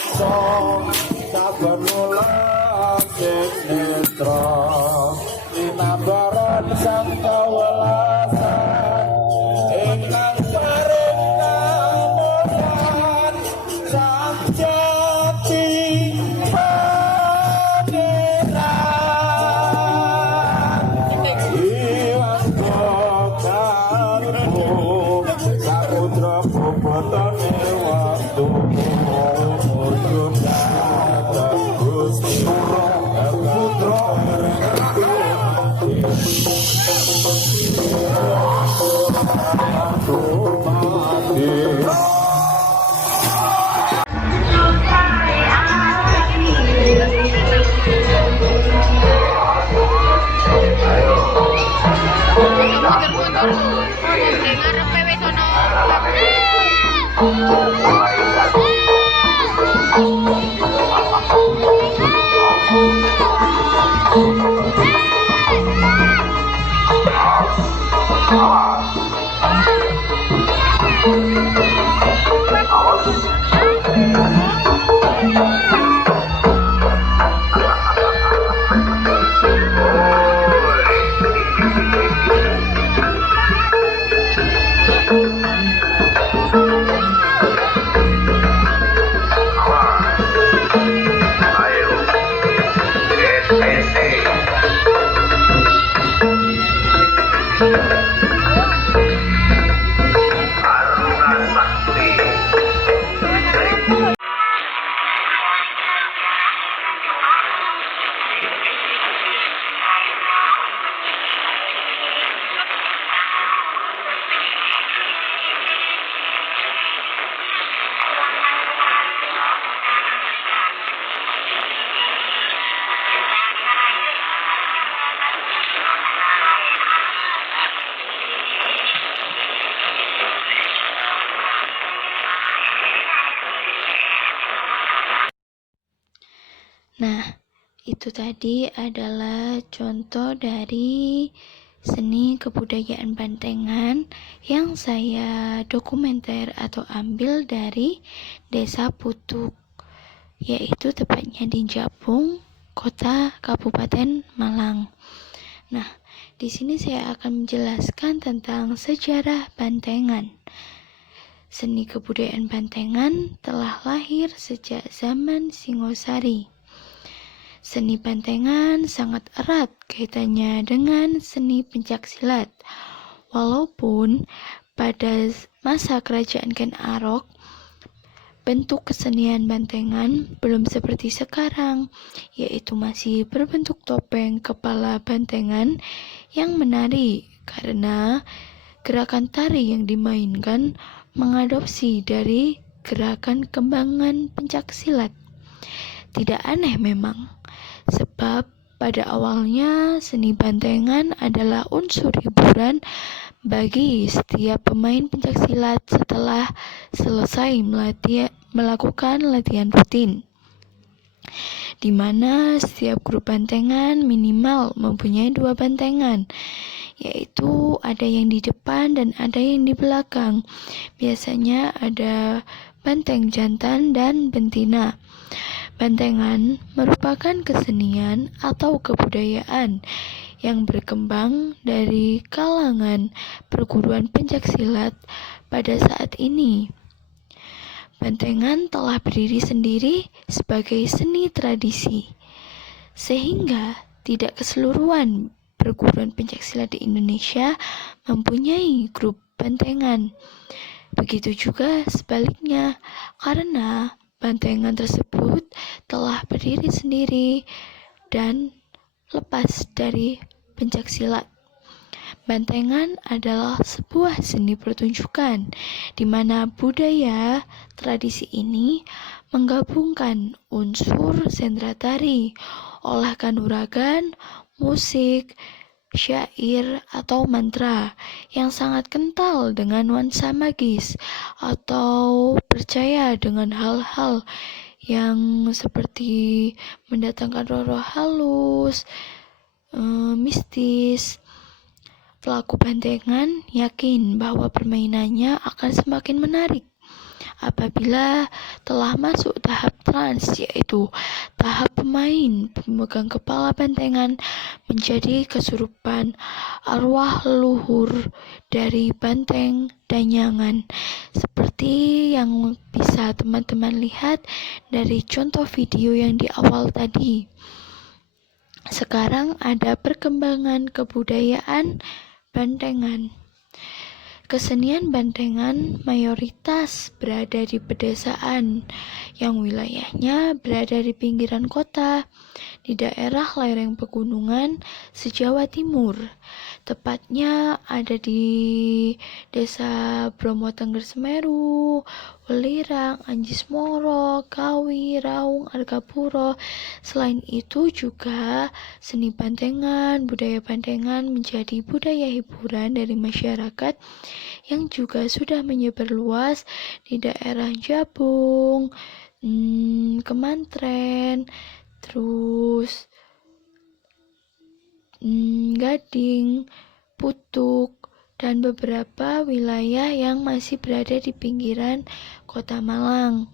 mongso saben ulang netra inambaran sang kawelasan ingkang paring kamuliaan sang jati pangeran iwang kokarmu saputra bobotone waktu Nah, itu tadi adalah contoh dari seni kebudayaan Bantengan yang saya dokumenter atau ambil dari Desa Putuk, yaitu tepatnya di Japung, Kota Kabupaten Malang. Nah, di sini saya akan menjelaskan tentang sejarah Bantengan. Seni kebudayaan Bantengan telah lahir sejak zaman Singosari. Seni Bantengan sangat erat kaitannya dengan seni pencaksilat. Walaupun pada masa kerajaan Ken Arok, bentuk kesenian Bantengan belum seperti sekarang, yaitu masih berbentuk topeng kepala Bantengan yang menari, karena gerakan tari yang dimainkan mengadopsi dari gerakan kembangan pencaksilat. Tidak aneh memang, sebab pada awalnya seni Bantengan adalah unsur hiburan bagi setiap pemain pencaksilat setelah selesai melakukan latihan rutin, di mana setiap grup Bantengan minimal mempunyai 2 bantengan, yaitu ada yang di depan dan ada yang di belakang. Biasanya ada banteng jantan dan betina. Bantengan merupakan kesenian atau kebudayaan yang berkembang dari kalangan perguruan pencaksilat pada saat ini. Bantengan telah berdiri sendiri sebagai seni tradisi, sehingga tidak keseluruhan perguruan pencaksilat di Indonesia mempunyai grup bantengan. Begitu juga sebaliknya, karena bantengan tersebut telah berdiri sendiri dan lepas dari pencaksilat. Bantengan adalah sebuah seni pertunjukan di mana budaya tradisi ini menggabungkan unsur sendera tari, olah kanuragan, musik, syair atau mantra yang sangat kental dengan nuansa magis atau percaya dengan hal-hal yang seperti mendatangkan roh-roh halus, mistis. Pelaku bantengan yakin bahwa permainannya akan semakin menarik apabila telah masuk tahap trans, yaitu tahap pemain pemegang kepala bantengan menjadi kesurupan arwah leluhur dari banteng danyangan, seperti yang bisa teman-teman lihat dari contoh video yang di awal tadi. Sekarang ada perkembangan kebudayaan bantengan. Kesenian bantengan mayoritas berada di pedesaan, yang wilayahnya berada di pinggiran kota, di daerah lereng pegunungan se-Jawa Timur. Tepatnya ada di Desa Bromo Tengger Semeru, Welirang, Anjismoro, Kawi, Raung, Argapuro. Selain itu juga seni bantengan, budaya bantengan menjadi budaya hiburan dari masyarakat yang juga sudah menyebar luas di daerah Jabung, Kemantren, terus Gading, Putuk, dan beberapa wilayah yang masih berada di pinggiran kota Malang.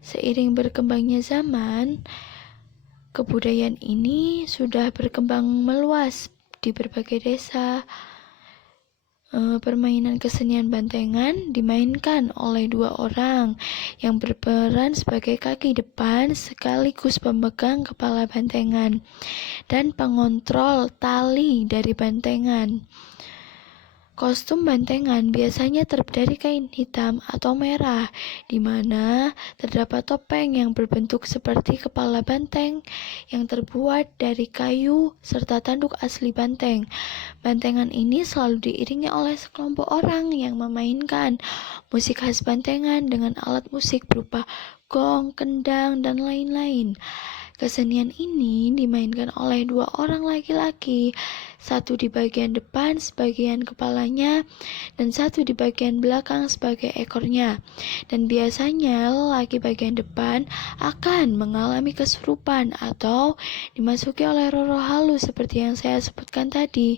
Seiring berkembangnya zaman, kebudayaan ini sudah berkembang meluas di berbagai desa. Permainan kesenian bantengan dimainkan oleh 2 orang yang berperan sebagai kaki depan sekaligus pemegang kepala bantengan dan pengontrol tali dari bantengan. Kostum bantengan biasanya terdiri dari kain hitam atau merah, di mana terdapat topeng yang berbentuk seperti kepala banteng yang terbuat dari kayu serta tanduk asli banteng. Bantengan ini selalu diiringi oleh sekelompok orang yang memainkan musik khas bantengan dengan alat musik berupa gong, kendang, dan lain-lain. Kesenian ini dimainkan oleh 2 orang laki-laki, satu di bagian depan sebagian kepalanya dan satu di bagian belakang sebagai ekornya. Dan biasanya lelaki bagian depan akan mengalami kesurupan atau dimasuki oleh roh-roh halus seperti yang saya sebutkan tadi.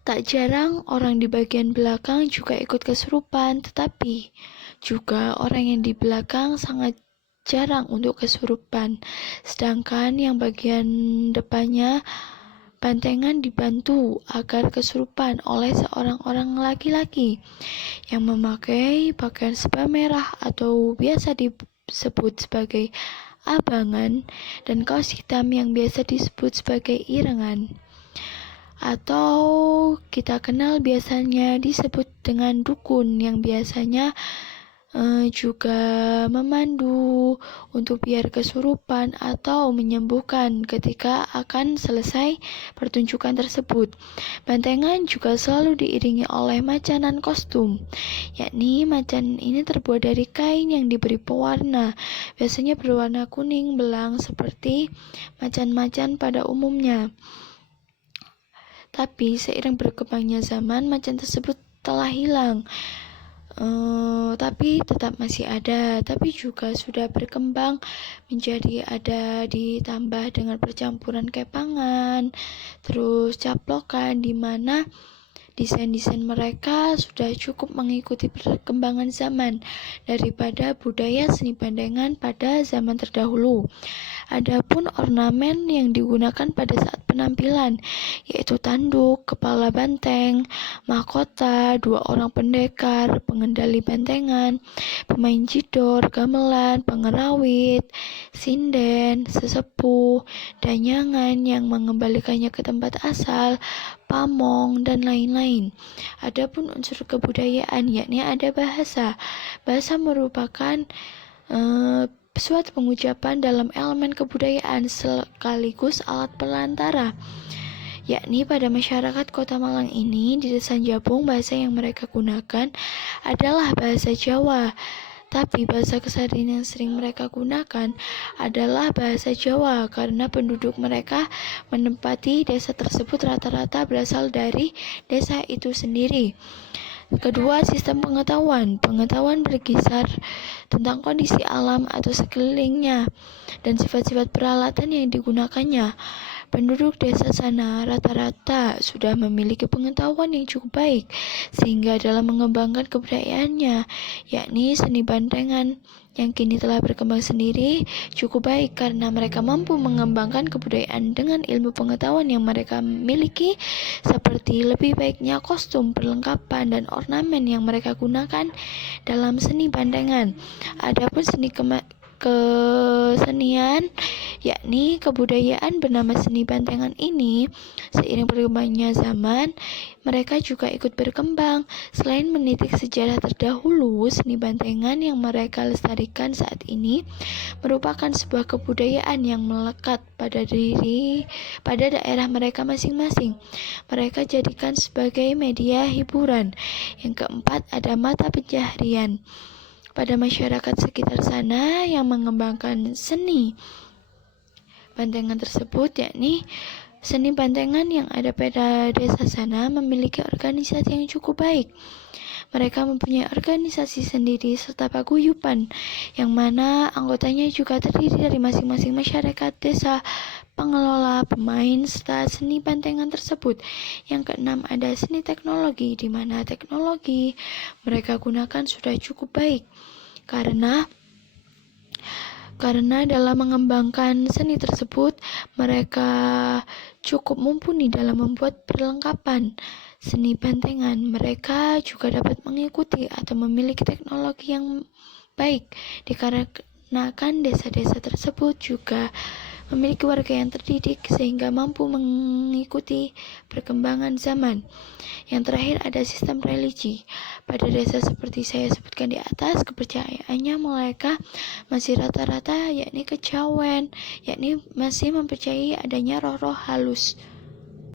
Tak jarang orang di bagian belakang juga ikut kesurupan, tetapi juga orang yang di belakang sangat jarang untuk kesurupan. Sedangkan yang bagian depannya bantengan dibantu agar kesurupan oleh seorang orang laki-laki yang memakai pakaian serba merah atau biasa disebut sebagai abangan dan kaos hitam yang biasa disebut sebagai irengan, atau kita kenal biasanya disebut dengan dukun yang biasanya juga memandu untuk biar kesurupan atau menyembuhkan ketika akan selesai pertunjukan tersebut. Bantengan juga selalu diiringi oleh macanan kostum, yakni macan ini terbuat dari kain yang diberi pewarna, biasanya berwarna kuning belang seperti macan-macan pada umumnya. Tapi seiring berkembangnya zaman, macan tersebut telah hilang. Tapi tetap masih ada, tapi juga sudah berkembang menjadi ada ditambah dengan percampuran kepangan, terus caplokan, di mana desain-desain mereka sudah cukup mengikuti perkembangan zaman daripada budaya seni bantengan pada zaman terdahulu. Adapun ornamen yang digunakan pada saat penampilan, yaitu tanduk, kepala banteng, mahkota, 2 orang pendekar, pengendali bantengan, pemain jidor, gamelan, pengerawit, sinden, sesepuh, danyangan yang mengembalikannya ke tempat asal, pamong, dan lain-lain. Adapun unsur kebudayaan, yakni ada bahasa. Bahasa merupakan suatu pengucapan dalam elemen kebudayaan sekaligus alat perantara, yakni pada masyarakat Kota Malang ini di Desa Jabung bahasa yang mereka gunakan adalah bahasa Jawa. Tapi bahasa keseharian yang sering mereka gunakan adalah bahasa Jawa karena penduduk mereka menempati desa tersebut rata-rata berasal dari desa itu sendiri. Kedua, sistem pengetahuan. Pengetahuan berkisar tentang kondisi alam atau sekelilingnya dan sifat-sifat peralatan yang digunakannya. Penduduk desa sana rata-rata sudah memiliki pengetahuan yang cukup baik, sehingga dalam mengembangkan kebudayaannya, yakni seni bandengan yang kini telah berkembang sendiri, cukup baik karena mereka mampu mengembangkan kebudayaan dengan ilmu pengetahuan yang mereka miliki, seperti lebih baiknya kostum, perlengkapan, dan ornamen yang mereka gunakan dalam seni bandengan. Adapun seni kesenian, yakni kebudayaan bernama seni bandengan ini, seiring berkembangnya zaman, mereka juga ikut berkembang. Selain menitik sejarah terdahulu, seni bandengan yang mereka lestarikan saat ini merupakan sebuah kebudayaan yang melekat pada daerah mereka masing-masing. Mereka jadikan sebagai media hiburan. Yang keempat, ada mata pencaharian pada masyarakat sekitar sana yang mengembangkan seni bandengan tersebut, yakni seni bandengan yang ada pada desa sana memiliki organisasi yang cukup baik. Mereka mempunyai organisasi sendiri serta paguyuban, yang mana anggotanya juga terdiri dari masing-masing masyarakat desa, pengelola, pemain, serta seni bandengan tersebut. Yang keenam, ada seni teknologi, di mana teknologi mereka gunakan sudah cukup baik. Karena dalam mengembangkan seni tersebut, mereka cukup mumpuni dalam membuat perlengkapan seni bandengan. Mereka juga dapat mengikuti atau memiliki teknologi yang baik, dikarenakan desa-desa tersebut juga memiliki warga yang terdidik sehingga mampu mengikuti perkembangan zaman. Yang terakhir, ada sistem religi. Pada desa seperti saya sebutkan di atas, kepercayaannya mereka masih rata-rata yakni kejawen, yakni masih mempercayai adanya roh-roh halus.